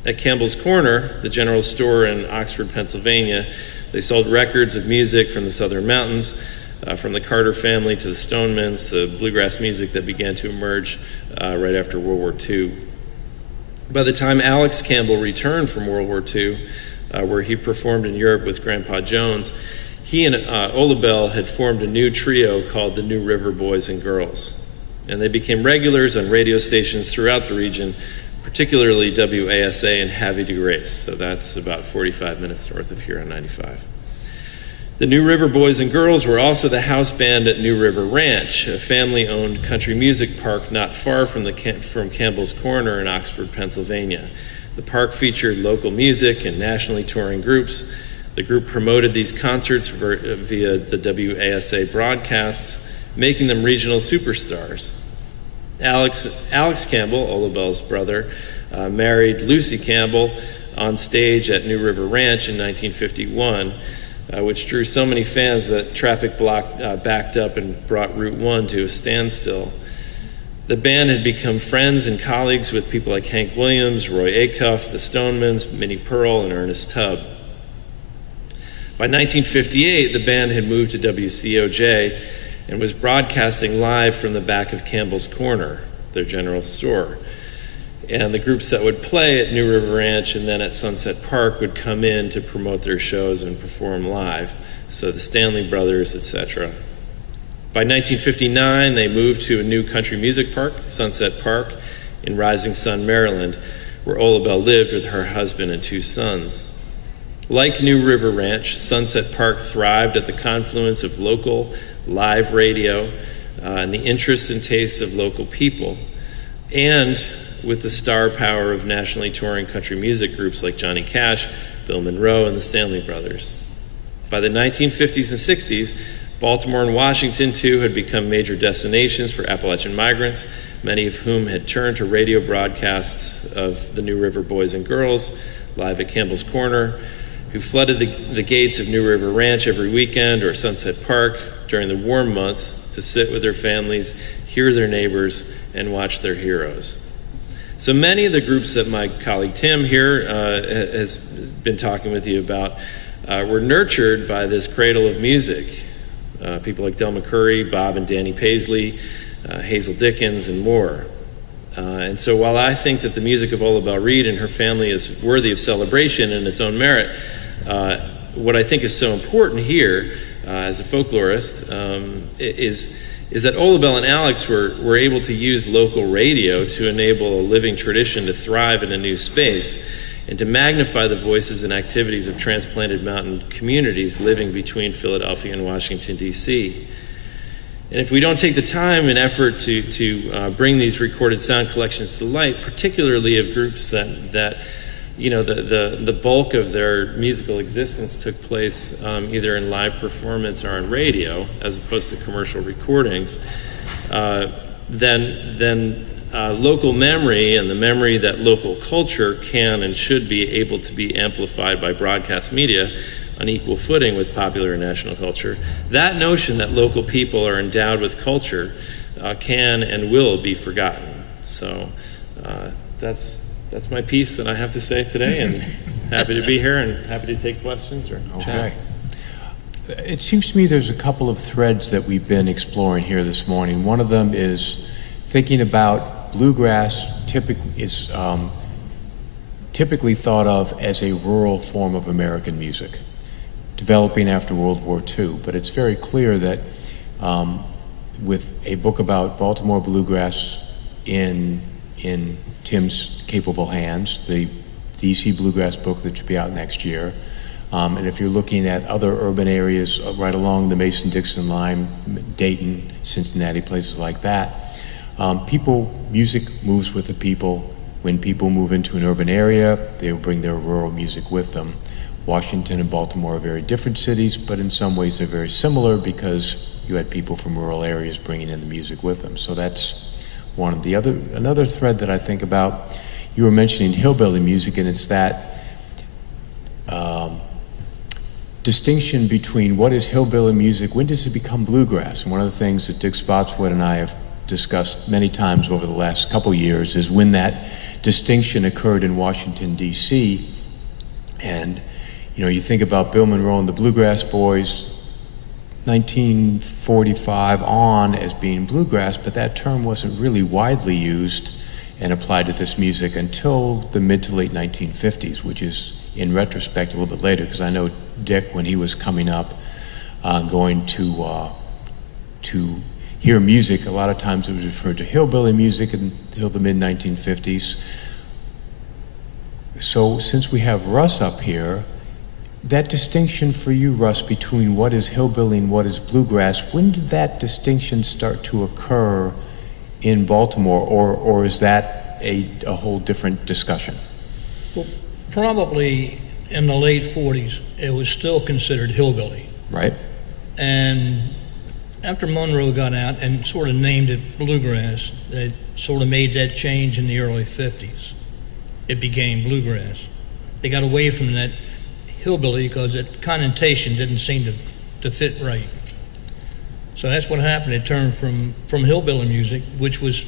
At Campbell's Corner, the general store in Oxford, Pennsylvania, they sold records of music from the Southern Mountains, from the Carter family to the Stonemans, to the bluegrass music that began to emerge right after World War II. By the time Alex Campbell returned from World War II, where he performed in Europe with Grandpa Jones, he and Ola Bell had formed a new trio called the New River Boys and Girls. And they became regulars on radio stations throughout the region, particularly WASA in Havre de Grace. So that's about 45 minutes north of here on 95. The New River Boys and Girls were also the house band at New River Ranch, a family-owned country music park not far from Campbell's Corner in Oxford, Pennsylvania. The park featured local music and nationally touring groups. The group promoted these concerts via the WASA broadcasts, making them regional superstars. Alex Campbell, Ola Bell's brother, married Lucy Campbell on stage at New River Ranch in 1951, which drew so many fans that traffic backed up and brought Route 1 to a standstill. The band had become friends and colleagues with people like Hank Williams, Roy Acuff, the Stonemans, Minnie Pearl, and Ernest Tubb. By 1958, the band had moved to WCOJ and was broadcasting live from the back of Campbell's Corner, their general store. And the groups that would play at New River Ranch and then at Sunset Park would come in to promote their shows and perform live. So the Stanley Brothers, etc. By 1959, they moved to a new country music park, Sunset Park, in Rising Sun, Maryland, where Ola Bell lived with her husband and 2 sons. Like New River Ranch, Sunset Park thrived at the confluence of local live radio and the interests and tastes of local people, and with the star power of nationally touring country music groups like Johnny Cash, Bill Monroe, and the Stanley Brothers. By the 1950s and 60s, Baltimore and Washington, too, had become major destinations for Appalachian migrants, many of whom had turned to radio broadcasts of the New River Boys and Girls, live at Campbell's Corner, who flooded the gates of New River Ranch every weekend or Sunset Park during the warm months to sit with their families, hear their neighbors, and watch their heroes. So many of the groups that my colleague Tim here has been talking with you about were nurtured by this cradle of music. People like Del McCurry, Bob and Danny Paisley, Hazel Dickens, and more. And so while I think that the music of Ola Belle Reed and her family is worthy of celebration in its own merit, what I think is so important here as a folklorist is that Ola Belle and Alex were able to use local radio to enable a living tradition to thrive in a new space and to magnify the voices and activities of transplanted mountain communities living between Philadelphia and Washington, D.C. And if we don't take the time and effort to bring these recorded sound collections to light, particularly of groups that you know, the bulk of their musical existence took place either in live performance or on radio, as opposed to commercial recordings, then local memory and the memory that local culture can and should be able to be amplified by broadcast media on equal footing with popular and national culture. That notion that local people are endowed with culture can and will be forgotten. So that's my piece that I have to say today, and happy to be here and happy to take questions or chat. It seems to me there's a couple of threads that we've been exploring here this morning. One of them is thinking about bluegrass is typically thought of as a rural form of American music, developing after World War II. But it's very clear that with a book about Baltimore bluegrass in Tim's capable hands, the DC Bluegrass book that should be out next year, and if you're looking at other urban areas right along the Mason-Dixon line, Dayton, Cincinnati, places like that, music moves with the people. When people move into an urban area, they will bring their rural music with them. Washington and Baltimore are very different cities, but in some ways they're very similar because you had people from rural areas bringing in the music with them. So that's one of the other. Another thread that I think about, you were mentioning hillbilly music, and it's that distinction between what is hillbilly music, when does it become bluegrass? And one of the things that Dick Spotswood and I have discussed many times over the last couple years is when that distinction occurred in Washington, D.C. And, you know, you think about Bill Monroe and the Bluegrass Boys, 1945 on as being bluegrass, but that term wasn't really widely used and applied to this music until the mid to late 1950s, which is, in retrospect, a little bit later, because I know Dick, when he was coming up, going to hear music, a lot of times it was referred to hillbilly music until the mid-1950s. So since we have Russ up here, that distinction for you, Russ, between what is hillbilly and what is bluegrass, when did that distinction start to occur in Baltimore, or is that a whole different discussion? Well, probably in the late 40s, it was still considered hillbilly. Right? And after Monroe got out and sort of named it bluegrass, they sort of made that change in the early 50s. It became bluegrass. They got away from that hillbilly because that connotation didn't seem to fit right. So that's what happened. It turned from hillbilly music, which was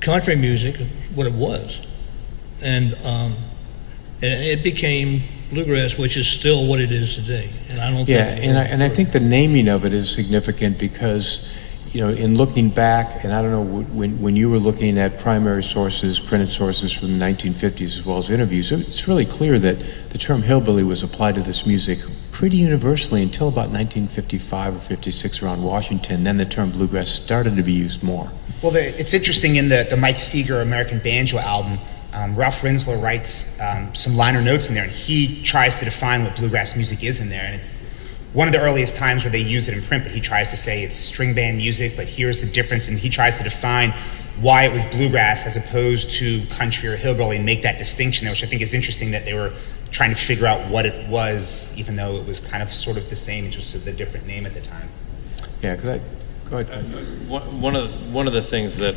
country music, what it was, and it became bluegrass, which is still what it is today. And I don't Yeah, think and I think the naming of it is significant because, you know, in looking back, and I don't know, when you were looking at primary sources, printed sources from the 1950s as well as interviews, it's really clear that the term hillbilly was applied to this music pretty universally until about 1955 or 56 around Washington. Then the term bluegrass started to be used more. Well, it's interesting in the Mike Seeger American Banjo album, Ralph Rinsler writes some liner notes in there, and he tries to define what bluegrass music is in there, and it's one of the earliest times where they use it in print, but he tries to say it's string band music, but here's the difference, and he tries to define why it was bluegrass as opposed to country or hillbilly and make that distinction there, which I think is interesting that they were trying to figure out what it was, even though it was kind of sort of the same, just the different name at the time. Yeah, go ahead. One of the things that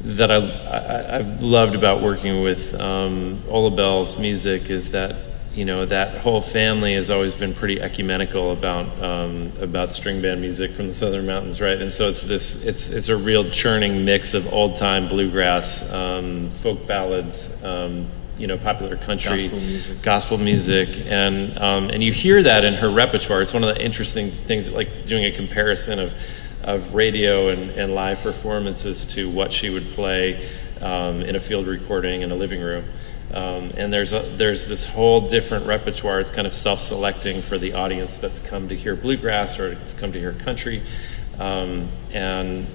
that I've loved about working with Ola Bell's music is that, you know, that whole family has always been pretty ecumenical about string band music from the Southern Mountains, right? And so it's a real churning mix of old time bluegrass, folk ballads, you know, popular country, gospel music, and you hear that in her repertoire. It's one of the interesting things, like doing a comparison of radio and live performances to what she would play in a field recording in a living room. And there's this whole different repertoire. It's kind of self-selecting for the audience that's come to hear bluegrass or it's come to hear country. And,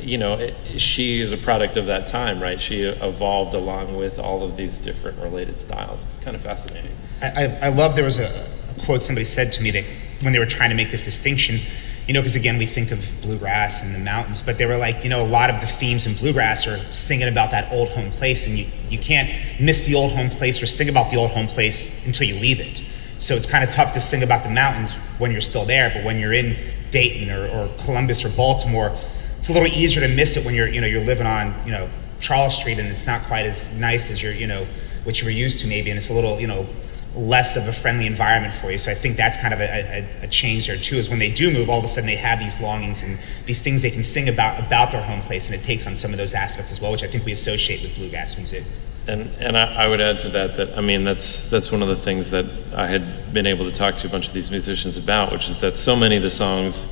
you know, she is a product of that time, right? She evolved along with all of these different related styles. It's kind of fascinating. I love, there was a quote somebody said to me that when they were trying to make this distinction, you know, because again, we think of bluegrass and the mountains, but they were like, you know, a lot of the themes in bluegrass are singing about that old home place, and you can't miss the old home place or sing about the old home place until you leave it. So it's kind of tough to sing about the mountains when you're still there, but when you're in Dayton or Columbus or Baltimore, it's a little easier to miss it when you're living on, you know, Charles Street, and it's not quite as nice as you're, you know, what you were used to maybe, and it's a little, you know, less of a friendly environment for you. So I think that's kind of a change there too, is when they do move, all of a sudden they have these longings and these things they can sing about their home place, and it takes on some of those aspects as well, which I think we associate with bluegrass music. And I would add to that I mean, that's one of the things that I had been able to talk to a bunch of these musicians about, which is that so many of the songs,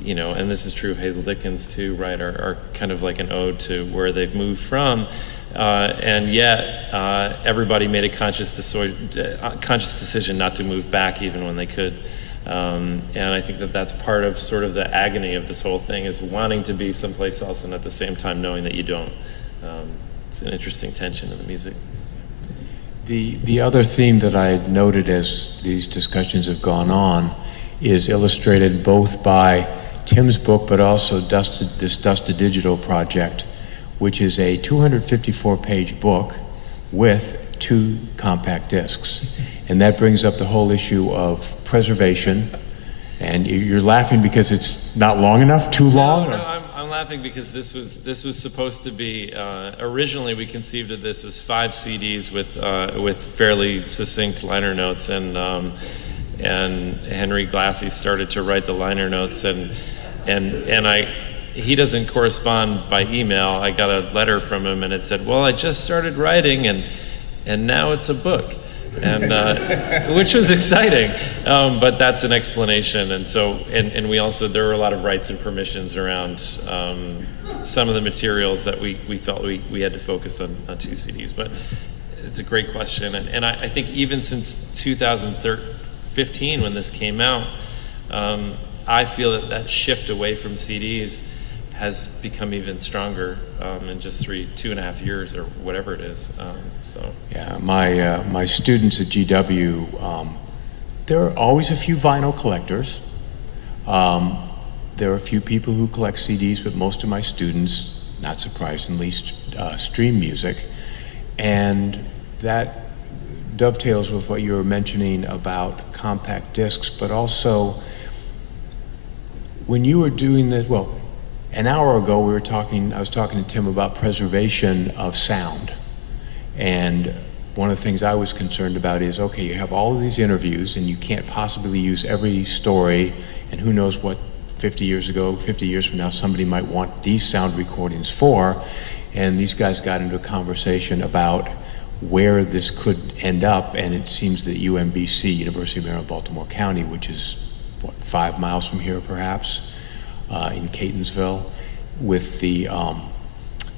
you know, and this is true of Hazel Dickens too, right, are kind of like an ode to where they've moved from. And yet, everybody made a conscious decision not to move back even when they could. And I think that's part of sort of the agony of this whole thing, is wanting to be someplace else and at the same time knowing that you don't. It's an interesting tension in the music. The other theme that I had noted as these discussions have gone on is illustrated both by Tim's book, but also this Dusted Digital project, which is a 254-page book with 2 compact discs. And that brings up the whole issue of preservation. And you're laughing because it's not long enough, too long? No, I'm laughing because this was supposed to be, originally we conceived of this as 5 CDs with fairly succinct liner notes, and Henry Glassy started to write the liner notes, and he doesn't correspond by email. I got a letter from him and it said, well, I just started writing and now it's a book, and which was exciting, but that's an explanation. And so, and we also, there were a lot of rights and permissions around some of the materials that we felt we had to focus on 2 CDs, but it's a great question. And I think even since 2015 when this came out, I feel that shift away from CDs has become even stronger in just 2.5 years or whatever it is. Yeah, my students at GW, there are always a few vinyl collectors. There are a few people who collect CDs, but most of my students, not surprisingly, stream music. And that dovetails with what you were mentioning about compact discs, but also when you were doing this, well, an hour ago I was talking to Tim about preservation of sound. And one of the things I was concerned about is, okay, you have all of these interviews and you can't possibly use every story, and who knows what 50 years from now, somebody might want these sound recordings for. And these guys got into a conversation about where this could end up, and it seems that UMBC, University of Maryland, Baltimore County, which is, 5 miles from here perhaps, in Catonsville, with the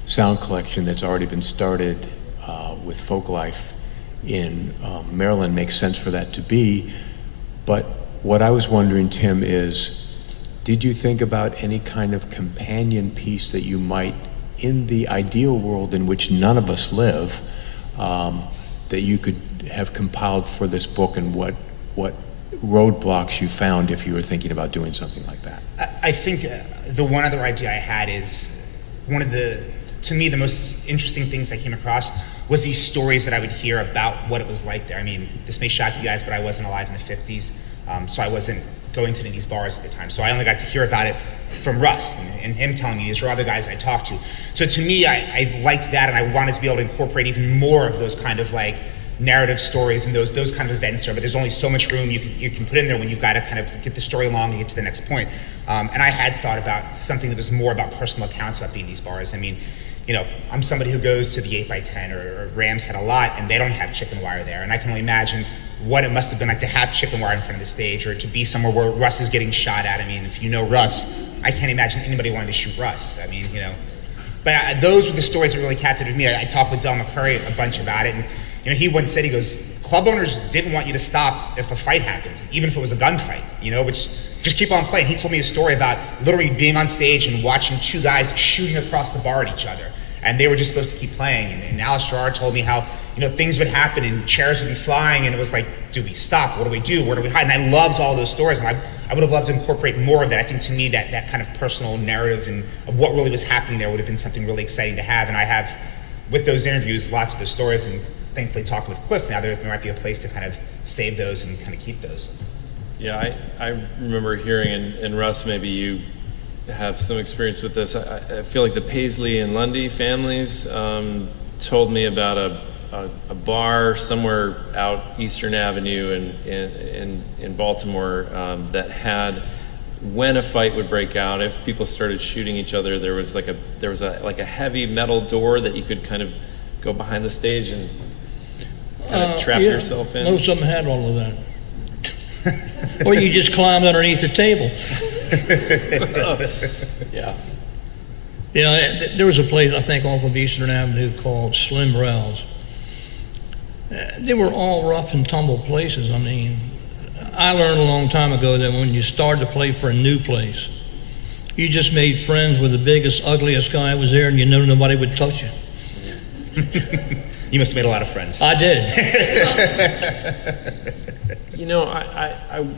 sound collection that's already been started with folk life in Maryland, makes sense for that to be. But what I was wondering, Tim, is did you think about any kind of companion piece that you might, in the ideal world in which none of us live, that you could have compiled for this book, and what roadblocks you found if you were thinking about doing something like that? I think the one other idea I had is one of to me, the most interesting things I came across was these stories that I would hear about what it was like there. I mean, this may shock you guys, but I wasn't alive in the 50s, so I wasn't going to any of these bars at the time. So I only got to hear about it from Russ and him telling me these are other guys I talked to. So to me, I liked that, and I wanted to be able to incorporate even more of those kind of like narrative stories and those kind of events there, but there's only so much room you can put in there when you've got to kind of get the story along and get to the next point. And I had thought about something that was more about personal accounts about being these bars. I mean, I'm somebody who goes to the 8x10 or Rams Head a lot, and they don't have chicken wire there. And I can only imagine what it must have been like to have chicken wire in front of the stage, or to be somewhere where Russ is getting shot at. I mean, if you know Russ, I can't imagine anybody wanting to shoot Russ. I mean, But those were the stories that really captivated me. I talked with Del McCurry a bunch about it, and he once said, he goes, club owners didn't want you to stop if a fight happens, even if it was a gunfight, which just keep on playing. He told me a story about literally being on stage and watching two guys shooting across the bar at each other, and they were just supposed to keep playing. And Alice Gerard told me how things would happen and chairs would be flying, and it was like, do we stop? What do we do? Where do we hide? And I loved all those stories, and I would have loved to incorporate more of that. I think to me that kind of personal narrative and of what really was happening there would have been something really exciting to have. And I have, with those interviews, lots of the stories, and thankfully talking with Cliff now, there might be a place to kind of save those and kind of keep those. Yeah, I remember hearing, and Russ, maybe you have some experience with this. I feel like the Paisley and Lundy families told me about a bar somewhere out Eastern Avenue in Baltimore that had, when a fight would break out, if people started shooting each other, there was a heavy metal door that you could kind of go behind the stage and kind of trap yourself in. Most of them had all of that. Or you just climbed underneath the table. Yeah. There was a place, I think, off of Eastern Avenue called Slim Rell's. They were all rough and tumble places. I mean, I learned a long time ago that when you started to play for a new place, you just made friends with the biggest, ugliest guy that was there, and you knew nobody would touch you. You must have made a lot of friends. I did.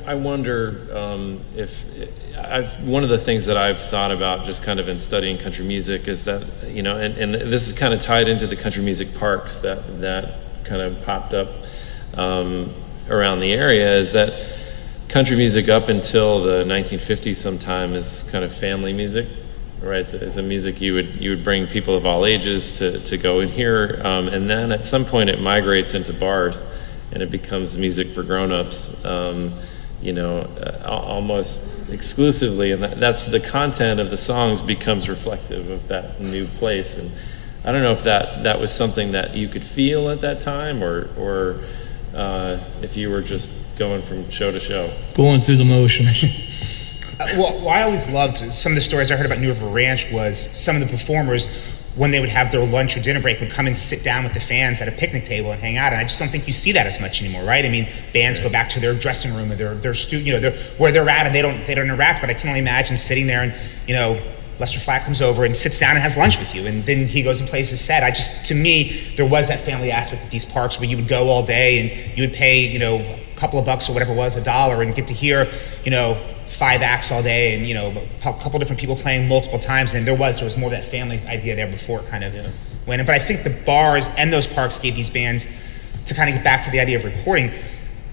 I wonder if one of the things that I've thought about just kind of in studying country music is that, and this is kind of tied into the country music parks that kind of popped up around the area, is that country music up until the 1950s sometime is kind of family music, right? It's a music you would bring people of all ages to go and hear, and then at some point it migrates into bars and it becomes music for grown-ups, almost exclusively, and that's the content of the songs becomes reflective of that new place. And I don't know if that was something that you could feel at that time, or if you were just going from show to show. Going through the motions. Well, I always loved some of the stories I heard about New River Ranch was some of the performers, when they would have their lunch or dinner break, would come and sit down with the fans at a picnic table and hang out. And I just don't think you see that as much anymore, right? I mean, bands go back to their dressing room or their studio, where they're at, and they don't interact. But I can only imagine sitting there and Lester Flatt comes over and sits down and has lunch with you, and then he goes and plays his set. To me, there was that family aspect at these parks where you would go all day and you would pay, a couple of bucks or whatever it was, $1, and get to hear, 5 acts all day, and a couple different people playing multiple times. And there was more of that family idea there before it kind of went in. But I think the bars and those parks gave these bands, to kind of get back to the idea of recording,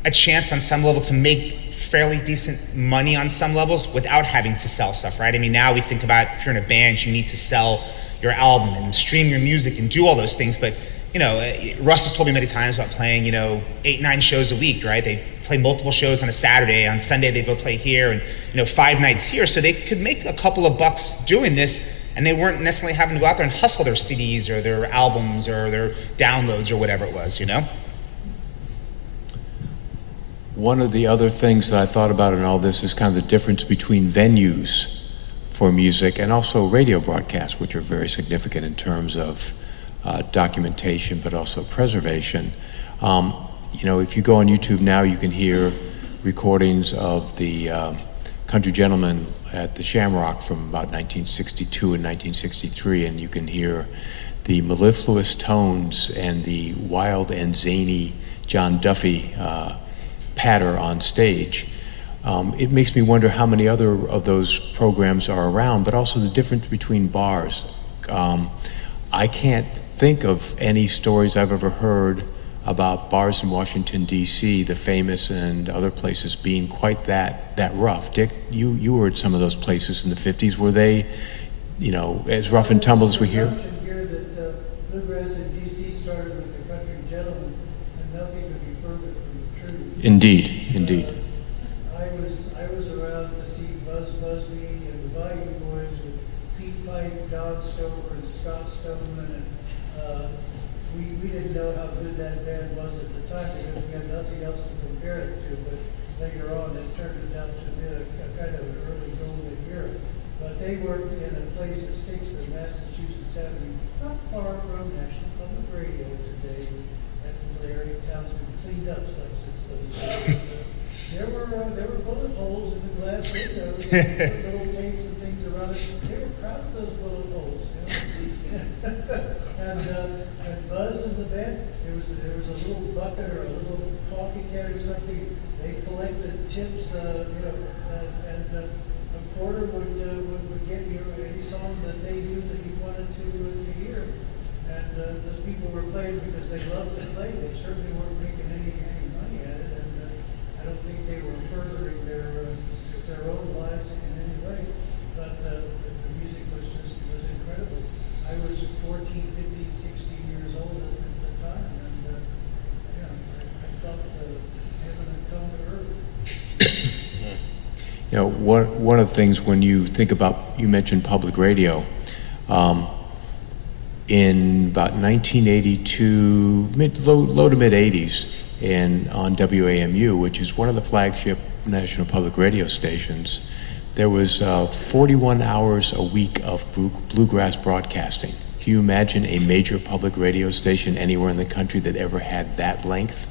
a chance on some level to make fairly decent money on some levels without having to sell stuff, right? I mean, now we think about, if you're in a band, you need to sell your album and stream your music and do all those things. But Russ has told me many times about playing 8-9 shows a week, right? They play multiple shows on a Saturday. On Sunday they go play here, and 5 nights here. So they could make a couple of bucks doing this, and they weren't necessarily having to go out there and hustle their CDs or their albums or their downloads or whatever it was. One of the other things that I thought about in all this is kind of the difference between venues for music and also radio broadcasts, which are very significant in terms of documentation, but also preservation. If you go on YouTube now, you can hear recordings of the Country Gentlemen at the Shamrock from about 1962 and 1963, and you can hear the mellifluous tones and the wild and zany John Duffy patter on stage. It makes me wonder how many other of those programs are around, but also the difference between bars. I can't think of any stories I've ever heard about bars in Washington, D.C., the famous and other places being quite that rough. Dick, you were at some of those places in the 50s. Were they, as rough and tumble as we hear? Here that Bluegrass in D.C. started with the Country Gentlemen, and nothing could be further from the truth. Indeed. I was around to see Buzz Busby and the Bayou Boys with Pete Pike, Don Stover, and Scott Stoneman, and we didn't know how good that band was at the time because we had nothing else to compare it to. But later on, it turned it out to be a kind of an early golden era. But they worked in a place at 6th and Massachusetts Avenue, not far from National Public Radio today. That little area of town's been cleaned up since those days. There were bullet holes in the glass windows, and little tapes and things around it. They were proud of those bullet holes. And Buzz and the band, there was a little bucket or a little coffee can or something. They collected tips, and a quarter would get you any song that they knew that you wanted to hear. And those people were playing because they loved to play. They certainly weren't making any money at it, and I don't think they were furthering their own lives in any way. But the music was incredible. I was 14, 15, 16 years old at the time, and I felt heaven had come to earth. One of the things when you think about, you mentioned public radio, in about 1982, low to mid 80s, on WAMU, which is one of the flagship national public radio stations, there was 41 hours a week of bluegrass broadcasting. Can you imagine a major public radio station anywhere in the country that ever had that length,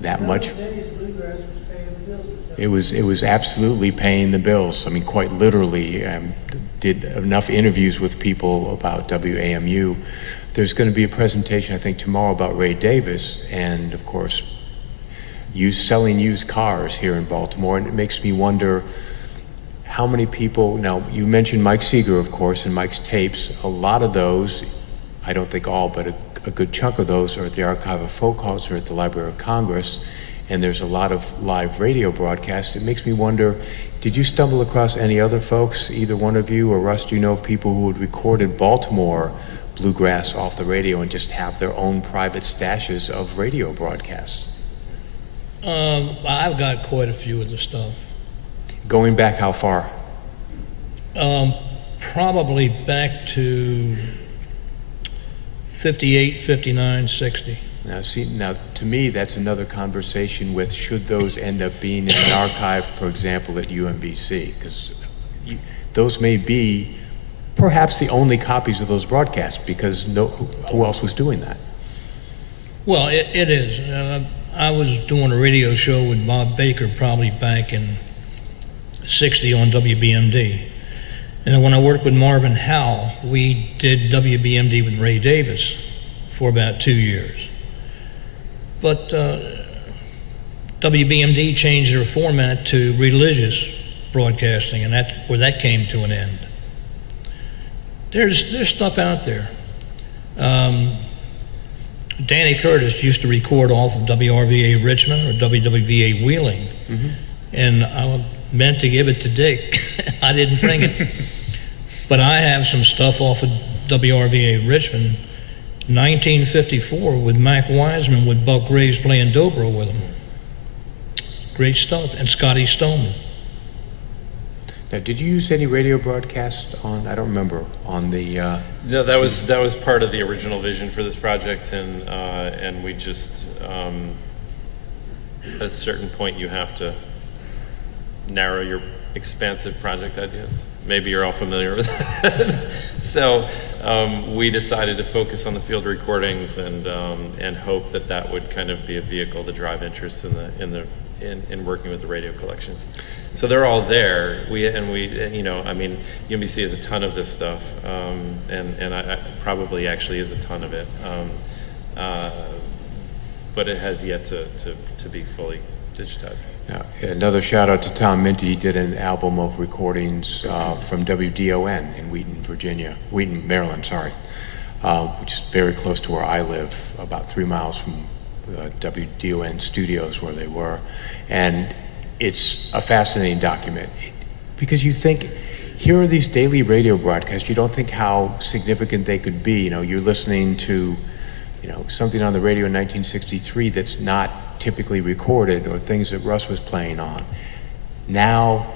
that much? Bluegrass was paying the bills. It was absolutely paying the bills. I mean, quite literally. Did enough interviews with people about WAMU. There's going to be a presentation, I think, tomorrow about Ray Davis, and of course, selling used cars here in Baltimore. And it makes me wonder how many people. Now, you mentioned Mike Seeger, of course, and Mike's tapes. A lot of those, I don't think all, but a good chunk of those are at the Archive of Folk Culture at the Library of Congress. And there's a lot of live radio broadcasts. It makes me wonder, did you stumble across any other folks, either one of you or Russ, do you know of people who had recorded Baltimore bluegrass off the radio and just have their own private stashes of radio broadcasts? I've got quite a few of the stuff. Going back how far? Probably back to 58, 59, 60. Now, to me, that's another conversation with should those end up being in an archive, for example, at UMBC, because those may be perhaps the only copies of those broadcasts, because who else was doing that? Well, it is. I was doing a radio show with Bob Baker probably back in 60 on WBMD, And then when I worked with Marvin Howe, we did WBMD with Ray Davis for about 2 years. But WBMD changed their format to religious broadcasting, and that's where that came to an end. There's stuff out there. Danny Curtis used to record off of WRVA Richmond or WWVA Wheeling, and I meant to give it to Dick. I didn't bring it. But I have some stuff off of WRVA Richmond, 1954, with Mac Wiseman with Buck Graves playing dobro with him. Great stuff, and Scotty Stoneman. Now, did you use any radio broadcast on, I don't remember, on the... No, that was part of the original vision for this project, and we just, at a certain point, you have to narrow your expansive project ideas. Maybe you're all familiar with that. So we decided to focus on the field recordings and hope that that would kind of be a vehicle to drive interest in working with the radio collections. So they're all there. We you know, I mean, UMBC has a ton of this stuff, and I probably actually is a ton of it, but it has yet to be fully digitized. Now, another shout out to Tom Minty. He did an album of recordings from WDON in Wheaton, Maryland, which is very close to where I live, about 3 miles from WDON studios where they were. And it's a fascinating document because you think, here are these daily radio broadcasts, you don't think how significant they could be. You know, you're listening to, you know, something on the radio in 1963 that's not typically recorded, or things that Russ was playing on. Now,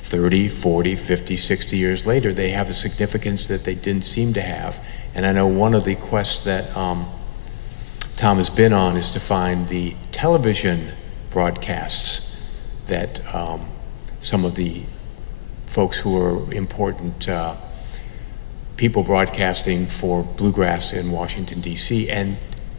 30, 40, 50, 60 years later, they have a significance that they didn't seem to have. And I know one of the quests that Tom has been on is to find the television broadcasts that some of the folks who are important people broadcasting for Bluegrass in Washington, D.C., and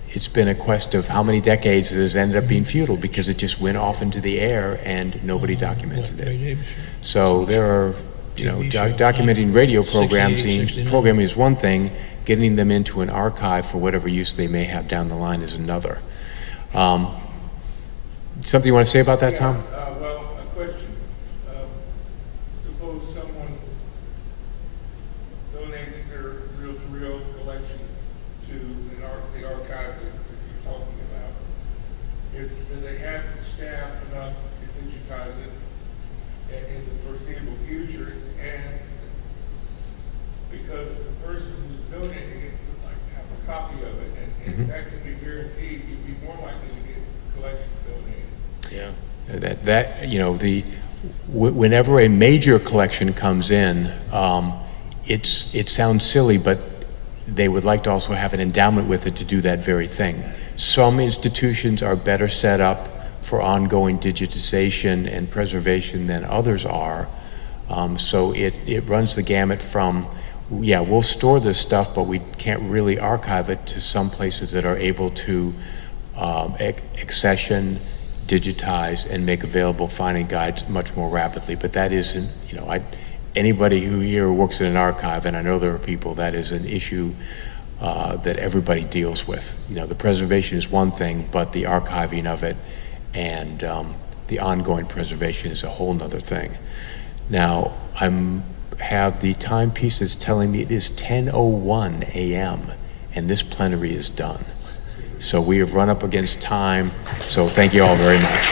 it's been a quest of how many decades it has ended up being futile because it just went off into the air and nobody documented it. So there are, you know, documenting radio programming is one thing, getting them into an archive for whatever use they may have down the line is another. Something you want to say about that, Tom? Well, a question. Suppose someone donates their reel-to-reel collection to the archive that you're talking about. Do they have staff enough to digitize it in the foreseeable future? And because the person who's donating it would like to have a copy of it, and that can be guaranteed, you'd be more likely to get collections donated. Yeah. You know, whenever a major collection comes in, it sounds silly, but they would like to also have an endowment with it to do that very thing. Some institutions are better set up for ongoing digitization and preservation than others are. So it runs the gamut from, yeah, we'll store this stuff, but we can't really archive it, to some places that are able to accession, digitize, and make available finding guides much more rapidly. But that isn't, you know, anybody who here works in an archive, and I know there are people, that is an issue that everybody deals with. You know, the preservation is one thing, but the archiving of it and the ongoing preservation is a whole nother thing. Now, have the timepiece that's telling me it is 10:01 a.m. and this plenary is done. So we have run up against time, so thank you all very much.